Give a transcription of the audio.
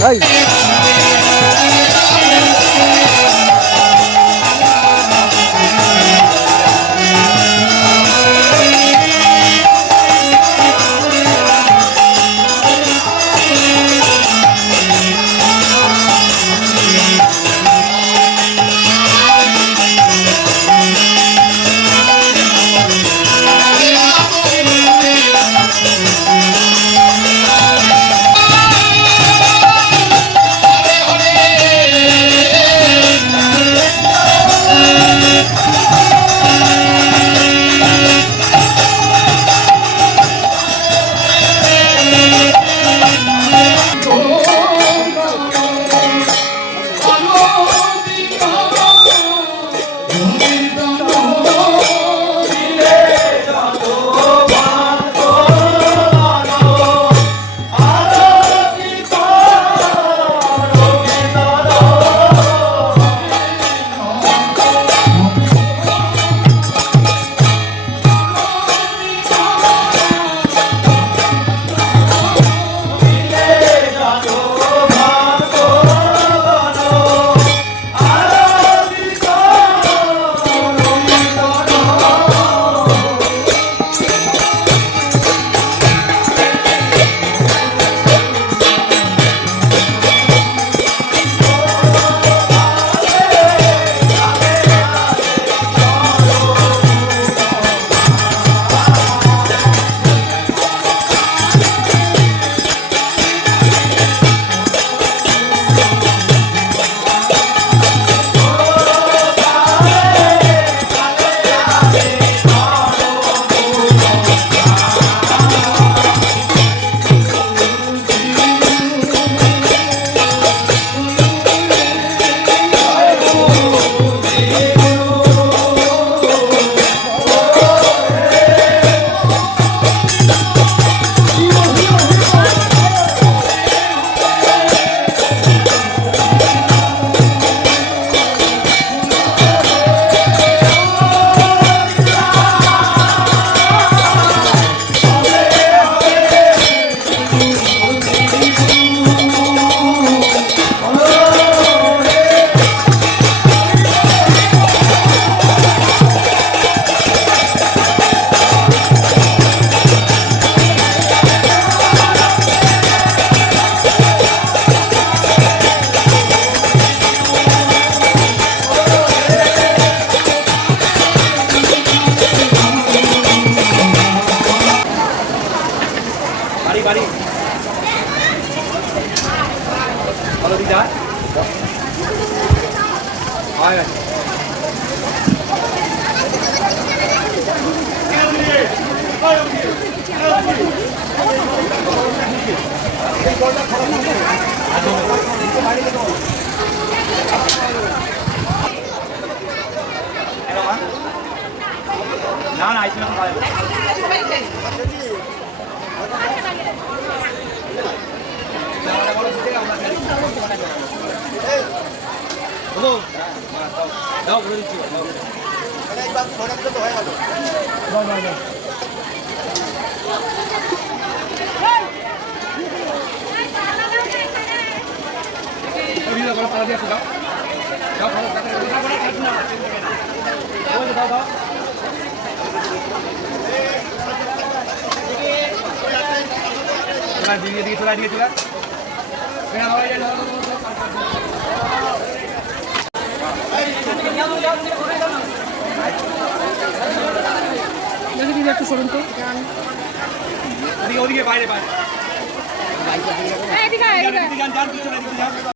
はい。বাড়ি বাড়ি। ভালো দিদা। হয় না না আইসি না ভালো হ্যালো দাও বলে দিচ্ছি দাও দাও দাও দাও ওদিকে বড় পালা দিয়ে দাও দাও দাও দাও দাও দাও চলা দিয়ে দিয়ে চলা দেখি দিদি একটু সরুন তো ওদিকে ওদিকে বাইরে বাইরে